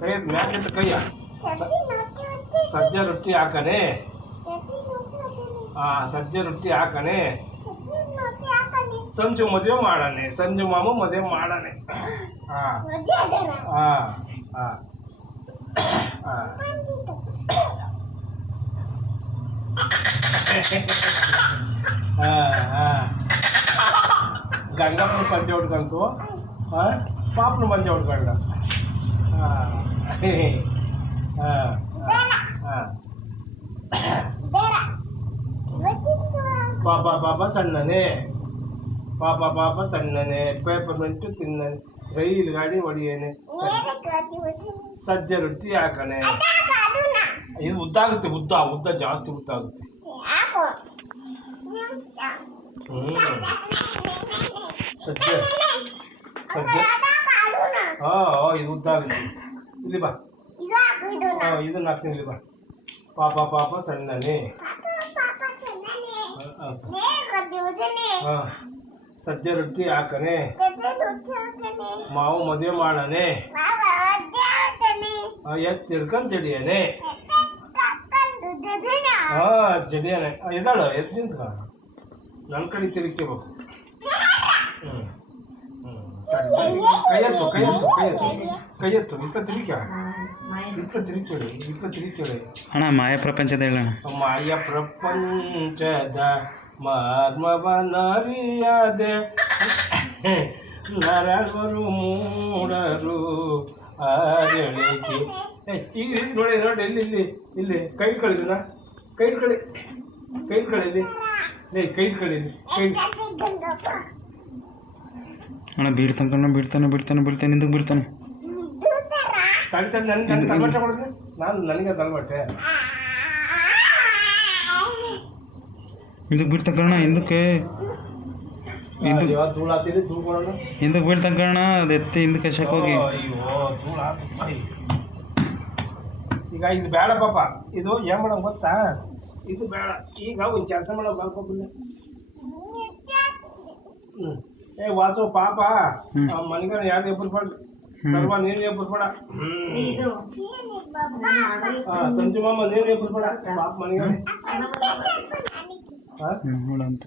ಕೈ ಮ್ಯಾಕೆಟ್ ಕೈಯ ಸಜ್ಜೆ ರೊಟ್ಟಿ ಹಾಕನೆ. ಸಜ್ಜೆ ರೊಟ್ಟಿ ಹಾಕನೆ. ಸಂಜು ಮದುವೆ ಮಾಡಾನೆ. ಸಂಜು ಮಾಮ ಮದುವೆ ಮಾಡಾನೆ. ಗಂಗಪ್ಪನ ಪಂಚೆ ಹೊಡ್ಕಂತು, ಪಾಪನ ಪಂಚೆ ಹೊಡ್ಕೊಂಡ. ಪಾಪ ಸಣ್ಣನೆ. ಪಾಪ ಸಣ್ಣನೆ. ಪೇಪರ್ಮೆಂಟು ತಿನ್ನನೆ. ರೈಲು ಗಾಡಿ ಹೊಡಿಯೇನೆ. ಸಜ್ಜೆ ರೊಟ್ಟಿ ಹಾಕನೆ. ಇದು ಉದ್ದಾಗುತ್ತೆ. ಉದ್ದ ಜಾಸ್ತಿ ಉದ್ದಾಗುತ್ತೆ. ಸಜ್ಜೆ ಇದು ಉದ್ದಾಗುತ್ತೆ. ಇಲ್ಲಿ ಬಾ, ಇದನ್ನ ಹಾಕ್ತೀನಿ. ಇಲ್ಲಿ ಬಾ. ಪಾಪ ಸಣ್ಣನೆ. ಸಜ್ಜೆ ರೊಟ್ಟಿ ಹಾಕನೆ. ಮಾವು ಮದುವೆ ಮಾಡನೆ. ಎತ್ತು ಹಿಡ್ಕೊಂಡು ಜಡಿಯನೆ. ಜಡಿಯನೆ. ಎದ್ದಾಳು, ಎದ್ದು ನಿಂತ್ಕ. ನನ್ನ ಕಡೆ ತಿರುಗ್ಕೋಬೇಕು. ಕೈ ಎತ್ತು ಇತ್ತ ತಿರುಗಿ. ಅಣ್ಣ ಮಾಯ ಪ್ರಪಂಚದ ಹೇಳೋಣ. ಮಾಯ ಪ್ರಪಂಚದ ಮರ್ಮವನರಿಯದೆ ನರಗರು ಮೂಡರು ಆರಳಿಕೆ. ನೋಡಿ ಇಲ್ಲಿ ಕೈ ಕಳಿದ. ಕೈ ಕಳಿಲಿ. ಅಣ್ಣ ಬೀಳ್ತಾನೆ ಹಿಂದಕ್ಕೆ ಬೀಳ್ತಾನೆ. ನನಗೆ ತಲಬಟ್ಟೆ ಕೊಡಿದ್ರೆ ನನಗೆ ತಲಬಟ್ಟೆ ಹಿಂದಕ್ಕೆ ಬೀಳ್ತಕ್ಕಣ್ಣ. ಹಿಂದಕ್ಕೆ ಬೀಳ್ತಕ್ಕಣ್ಣ. ಅದು ಎತ್ತಿ ಹಿಂದಕ್ಕೆ ಶಕ್ ಹೋಗಿ. ಈಗ ಇದು ಬೇಡ ಪಾಪ. ಇದು ಏನು ಮಾಡೋದು ಗೊತ್ತಾ? ಇದು ಬೇಡ. ಈಗ ಒಂದು ಕೆಲಸ ಮಾಡೋ ಬರ್ಕೋಬಿಲ್ಲ. ವಾಸು ಪಾಪ ಮನೆಗಾರ ಯಾರು ಎಬ್ಬರು ಬೇಡ. ಸರ್ವ ನೀರು ಎಬ್ಬರು ಬೇಡ. ಸಂಜು ಮಾಮ ನೀರು ಎಬ್ಬರು ಬೇಡ. ಪಾಪ ಮನೆಗಾರ ನೋಡಂತ